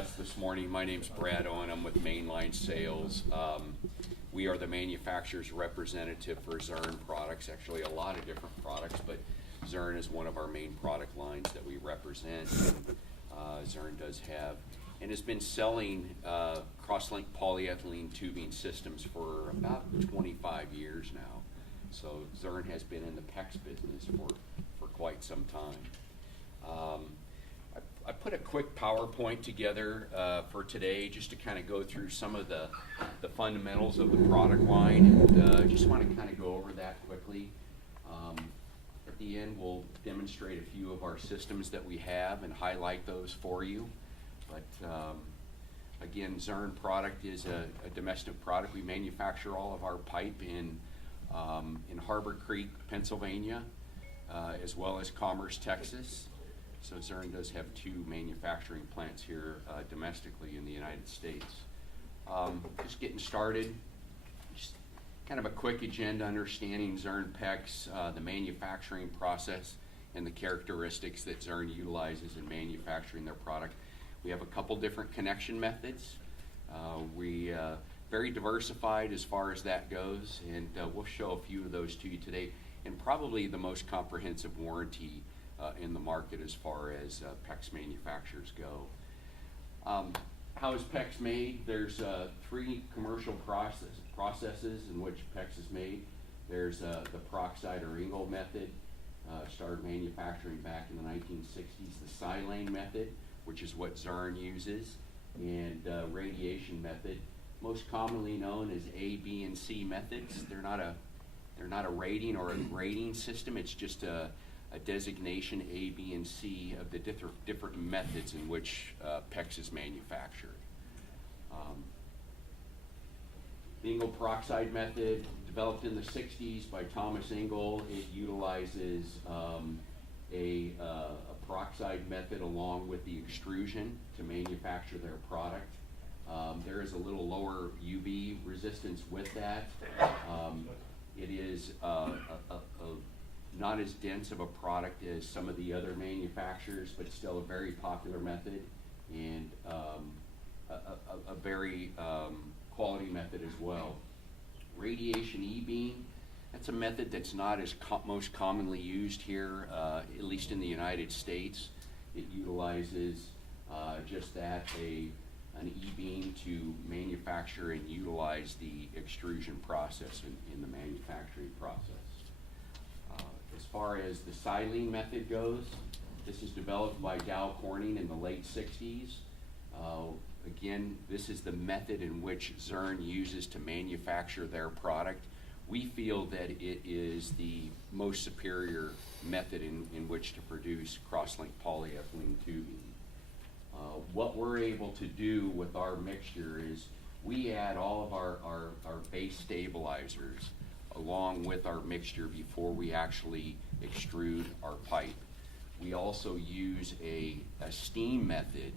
Us this morning. My name's Brad Owen. I'm with Mainline Sales. We are the manufacturer's representative for Zurn products. Actually, a lot of different products, but Zurn is one of our main product lines that we represent. Zurn does have and has been selling cross-link polyethylene tubing systems for about 25 years now. So Zurn has been in the PEX business for quite some time. I put a quick PowerPoint together for today just to kind of go through some of the fundamentals of the product line, and just want to kind of go over that quickly. At the end, we'll demonstrate a few of our systems that we have and highlight those for you. But again, Zurn product is a domestic product. We manufacture all of our pipe in Harbor Creek, Pennsylvania, as well as Commerce, Texas. So Zurn does have two manufacturing plants here domestically in the United States. Just getting started, just kind of a quick agenda understanding Zurn PEX, the manufacturing process and the characteristics that Zurn utilizes in manufacturing their product. We have a couple different connection methods. We very diversified as far as that goes, and we'll show a few of those to you today, and probably the most comprehensive warranty in the market as far as PEX manufacturers go. How is PEX made? There's three commercial processes in which PEX is made. There's the peroxide or Ingold method, started manufacturing back in the 1960s. The silane method, which is what Zurn uses, and radiation method, most commonly known as A, B, and C methods. They're not a rating or a grading system. It's just a designation A, B, and C of the different methods in which PEX is manufactured. The Ingold peroxide method, developed in the 60s by Thomas Ingold. It utilizes a peroxide method along with the extrusion to manufacture their product. There is a little lower UV resistance with that. It is not as dense of a product as some of the other manufacturers, but still a very popular method, and a very quality method as well. Radiation E-beam, that's a method that's not as most commonly used here, at least in the United States. It utilizes just that, an E-beam to manufacture and utilize the extrusion process in the manufacturing process. As far as the silane method goes, this is developed by Dow Corning in the late 60s. Again, this is the method in which Zurn uses to manufacture their product. We feel that it is the most superior method in which to produce cross-linked polyethylene tubing. What we're able to do with our mixture is we add all of our base stabilizers along with our mixture before we actually extrude our pipe. We also use a steam method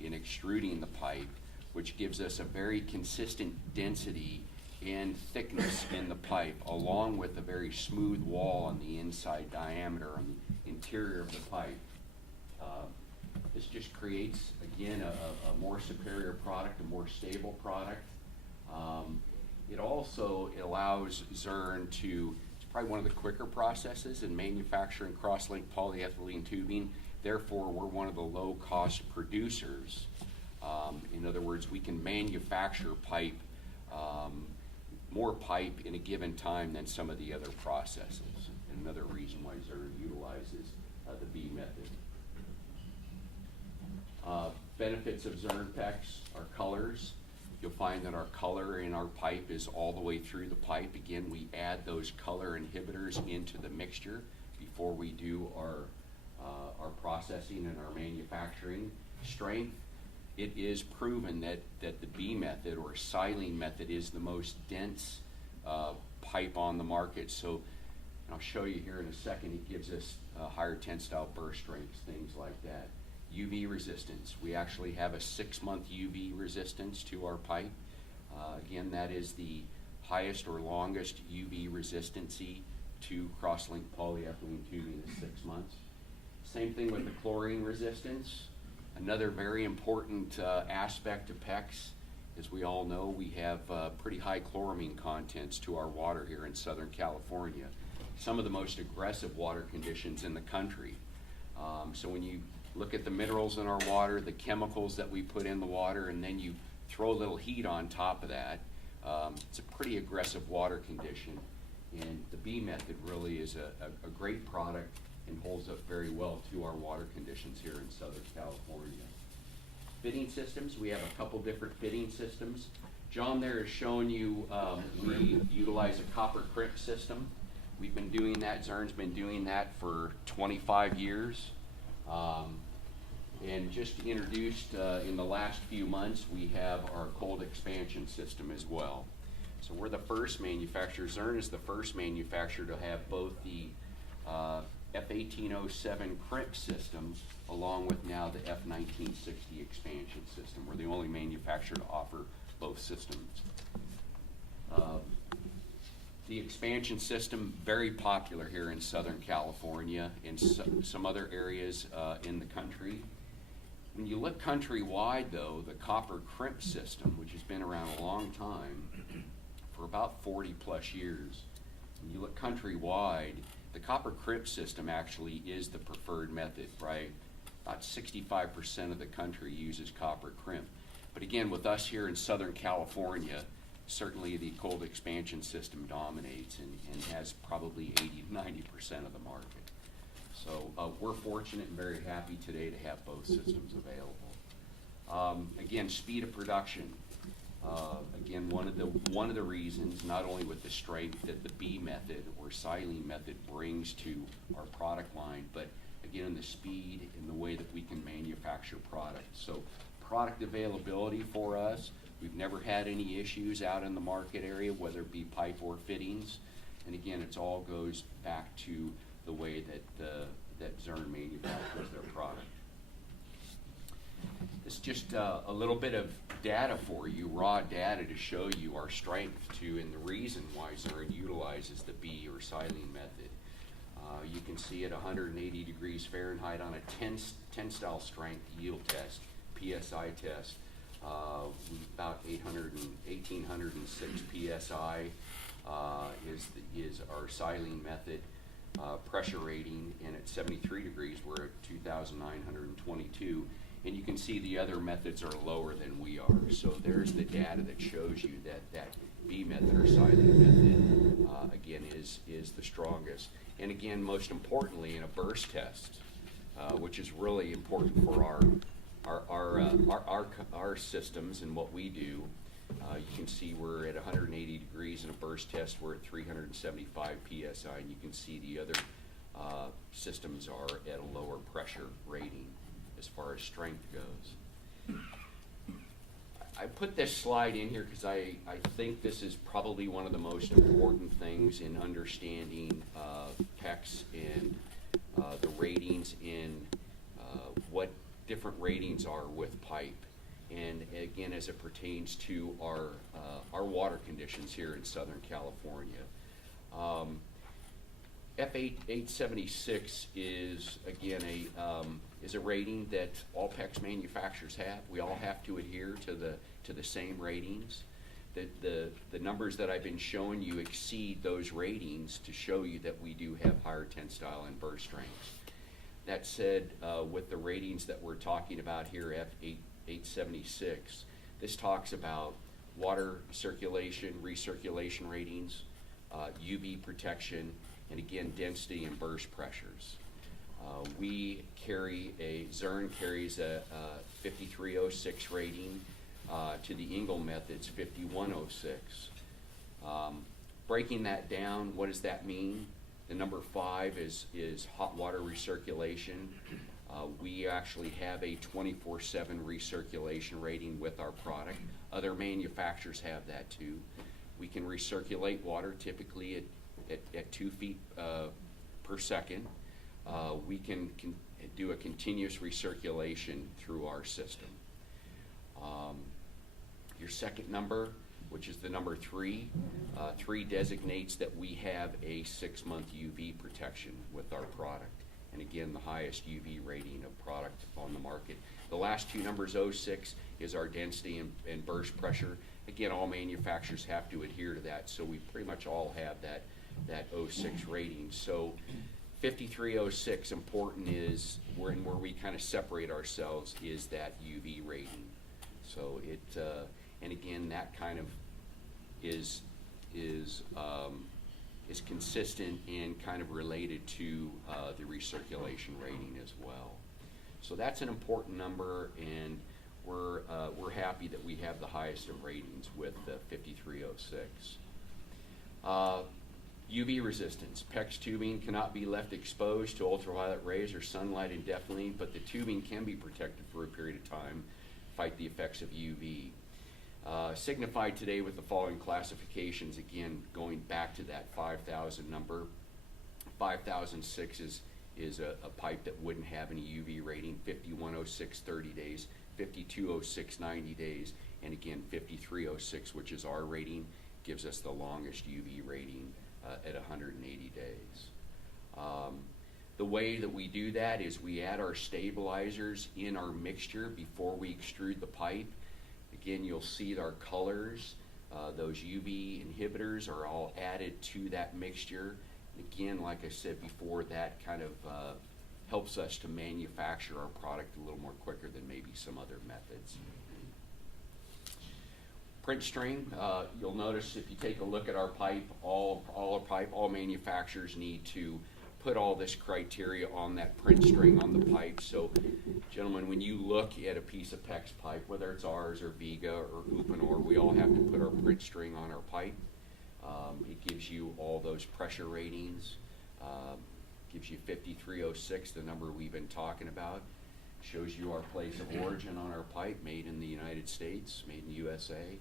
in extruding the pipe, which gives us a very consistent density and thickness in the pipe, along with a very smooth wall on the inside diameter on the interior of the pipe. This just creates, again, a more superior product, a more stable product. It also allows Zurn to, it's probably one of the quicker processes in manufacturing cross-linked polyethylene tubing. Therefore, we're one of the low-cost producers. In other words, we can manufacture pipe, more pipe in a given time than some of the other processes. Another reason why Zurn utilizes the B method. Benefits of Zurn PEX are colors. You'll find that our color in our pipe is all the way through the pipe. Again, we add those color inhibitors into the mixture before we do our processing and our manufacturing. Strength, it is proven that the B method or silane method is the most dense pipe on the market. So I'll show you here in a second. It gives us higher tensile burst strengths, things like that. UV resistance, we actually have a 6-month UV resistance to our pipe. Again, that is the highest or longest UV resistancy to cross-linked polyethylene tubing is 6 months. Same thing with the chlorine resistance. Another very important aspect of PEX, as we all know, we have pretty high chloramine contents to our water here in Southern California. Some of the most aggressive water conditions in the country. So when you look at the minerals in our water, the chemicals that we put in the water, and then you throw a little heat on top of that, it's a pretty aggressive water condition. And the B method really is a great product and holds up very well to our water conditions here in Southern California. Fitting systems, we have a couple different fitting systems. John there is showing you, we utilize a copper crimp system. We've been doing that, Zurn's been doing that for 25 years. And just introduced in the last few months, we have our cold expansion system as well. So we're the first manufacturer, Zurn is the first manufacturer to have both the F1807 crimp system along with now the F1960 expansion system. We're the only manufacturer to offer both systems. The expansion system, very popular here in Southern California and some other areas in the country. When you look countrywide though, the copper crimp system, which has been around a long time, for about 40 plus years, when you look countrywide, the copper crimp system actually is the preferred method, right? About 65% of the country uses copper crimp. But again, with us here in Southern California, certainly the cold expansion system dominates and has probably 80 to 90% of the market. So we're fortunate and very happy today to have both systems available. Again, speed of production. Again, one of the reasons, not only with the strength that the B method or silane method brings to our product line, but again, the speed and the way that we can manufacture products. So product availability for us, we've never had any issues out in the market area, whether it be pipe or fittings. And again, it all goes back to the way that Zurn manufactures their product. This is just a little bit of data for you, raw data to show you our strength too, and the reason why Zurn utilizes the B or silane method. You can see at 180 degrees Fahrenheit on a 10 style strength yield test, PSI test, about 1806 PSI is our silane method. Pressure rating, and at 73 degrees we're at 2,922, and you can see the other methods are lower than we are. So there's the data that shows you that B method or silane method again is the strongest. And again, most importantly, in a burst test, which is really important for our systems and what we do. You can see we're at 180 degrees in a burst test. We're at 375 PSI, and you can see the other systems are at a lower pressure rating as far as strength goes. I put this slide in here because I think this is probably one of the most important things in understanding PEX and the ratings in what different ratings are with pipe. And again, as it pertains to our water conditions here in Southern California. F876 is again a rating that all PEX manufacturers have. We all have to adhere to the same ratings. The numbers that I've been showing you exceed those ratings to show you that we do have higher tensile and burst strengths. That said, with the ratings that we're talking about here, F876, this talks about water circulation, recirculation ratings, UV protection, and again, density and burst pressures. Zurn carries a 5306 rating to the Engel method's 5106. Breaking that down, what does that mean? The number 5 is hot water recirculation. We actually have a 24/7 recirculation rating with our product. Other manufacturers have that too. We can recirculate water typically at 2 feet per second. We can do a continuous recirculation through our system. Your second number, which is the number 3, 3 designates that we have a 6-month UV protection with our product. And again, the highest UV rating of product on the market. The last two numbers, 06, is our density and burst pressure. Again, all manufacturers have to adhere to that, so we pretty much all have that 06 rating. So 5306, important is where we kind of separate ourselves is that UV rating. So it, and again, that kind of is consistent and kind of related to the recirculation rating as well. So that's an important number, and we're happy that we have the highest of ratings with 5306. UV resistance. PEX tubing cannot be left exposed to ultraviolet rays or sunlight indefinitely, but the tubing can be protected for a period of time, fight the effects of UV. Signified today with the following classifications, again, going back to that 5,000 number. 5006 is a pipe that wouldn't have any UV rating, 5106, 30 days, 5206, 90 days, and again, 5306, which is our rating, gives us the longest UV rating at 180 days. The way that we do that is we add our stabilizers in our mixture before we extrude the pipe. Again, you'll see our colors. Those UV inhibitors are all added to that mixture. Again, like I said before, that kind of helps us to manufacture our product a little more quicker than maybe some other methods. Print string, you'll notice if you take a look at our pipe, all manufacturers need to put all this criteria on that print string on the pipe. So, gentlemen, when you look at a piece of PEX pipe, whether it's ours or Viga or Uponor, we all have to put our print string on our pipe. It gives you all those pressure ratings, gives you 5306, the number we've been talking about, shows you our place of origin on our pipe, made in the United States, made in USA.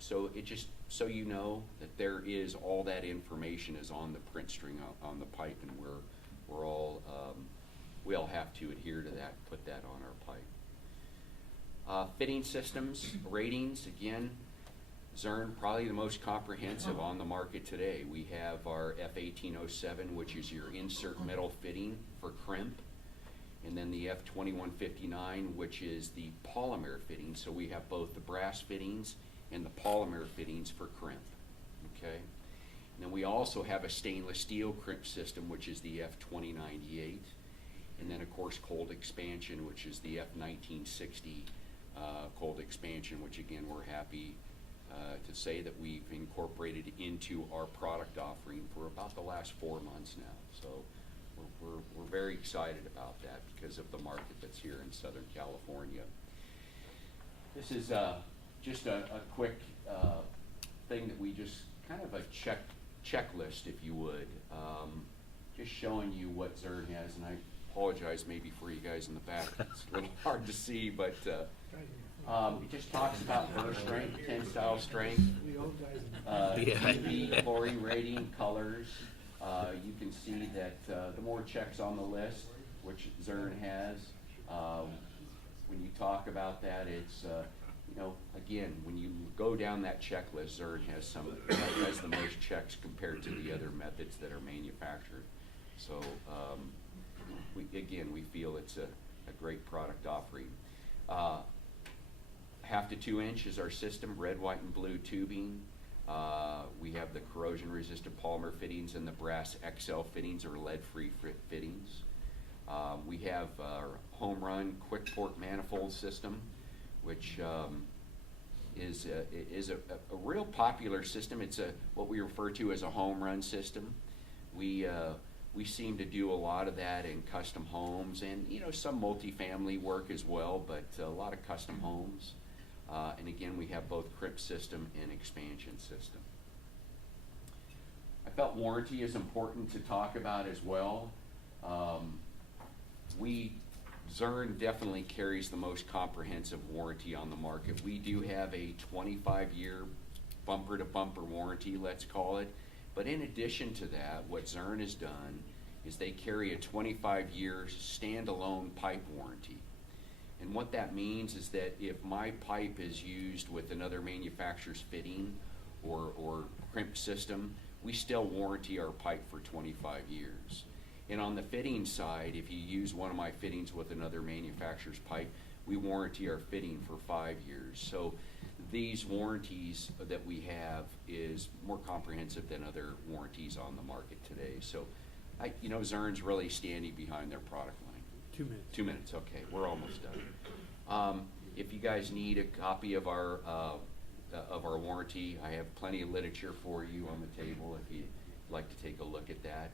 So it just, so you know that there is all that information is on the print string on the pipe, and we're all, we all have to adhere to that, put that on our pipe. Fitting systems, ratings, again, Zurn, probably the most comprehensive on the market today. We have our F1807, which is your insert metal fitting for crimp, and then the F2159, which is the polymer fitting. So we have both the brass fittings and the polymer fittings for crimp, okay? And then we also have a stainless steel crimp system, which is the F2098, and then of course cold expansion, which is the F1960 cold expansion, which again we're happy to say that we've incorporated into our product offering for about the last 4 months now. So we're very excited about that because of the market that's here in Southern California. This is just a quick thing that we just kind of a checklist, if you would, just showing you what Zurn has, and I apologize maybe for you guys in the back. It's a little hard to see, but it just talks about burst strength, tensile strength, UV, chlorine rating, colors. You can see that the more checks on the list, which Zurn has, when you talk about that, it's, you know, again, when you go down that checklist, Zurn has the most checks compared to the other methods that are manufactured. So, we feel it's a great product offering. 1/2 to 2 inch is our system, red, white, and blue tubing. We have the corrosion-resistant polymer fittings, and the brass XL fittings or lead-free fittings. We have our home run quick port manifold system, which is a real popular system. It's what we refer to as a home run system. We seem to do a lot of that in custom homes, and some multifamily work as well, but a lot of custom homes. And again, we have both crimp system and expansion system. I felt warranty is important to talk about as well. Zurn definitely carries the most comprehensive warranty on the market. We do have a 25-year bumper-to-bumper warranty, let's call it. But in addition to that, what Zurn has done is they carry a 25-year standalone pipe warranty. And what that means is that if my pipe is used with another manufacturer's fitting or crimp system, we still warranty our pipe for 25 years. And on the fitting side, if you use one of my fittings with another manufacturer's pipe, we warranty our fitting for 5 years. So these warranties that we have is more comprehensive than other warranties on the market today. So, Zurn's really standing behind their product line. 2 minutes. 2 minutes, okay, we're almost done. If you guys need a copy of our warranty, I have plenty of literature for you on the table if you'd like to take a look at that.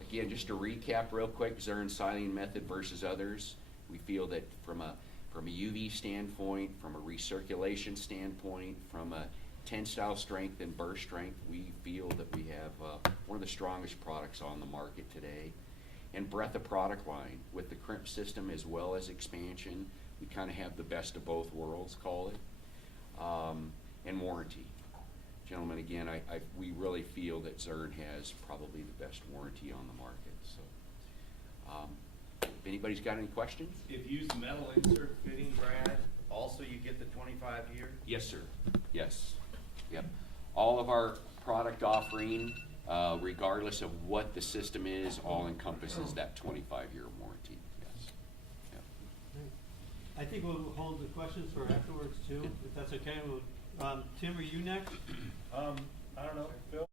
Again, just to recap real quick, Zurn's siling method versus others. We feel that from a UV standpoint, from a recirculation standpoint, from a tensile strength and burst strength, we feel that we have one of the strongest products on the market today. And breadth of product line with the crimp system as well as expansion, we kind of have the best of both worlds, call it. And warranty. Gentlemen, again, we really feel that Zurn has probably the best warranty on the market. So, if anybody's got any questions? If you use metal insert fitting, Brad, also you get the 25-year? Yes, sir. Yes. Yep. All of our product offering, regardless of what the system is, all encompasses that 25-year warranty. Yes. Yep. I think we'll hold the questions for afterwards too, if that's okay. Tim, are you next? I don't know, Phil?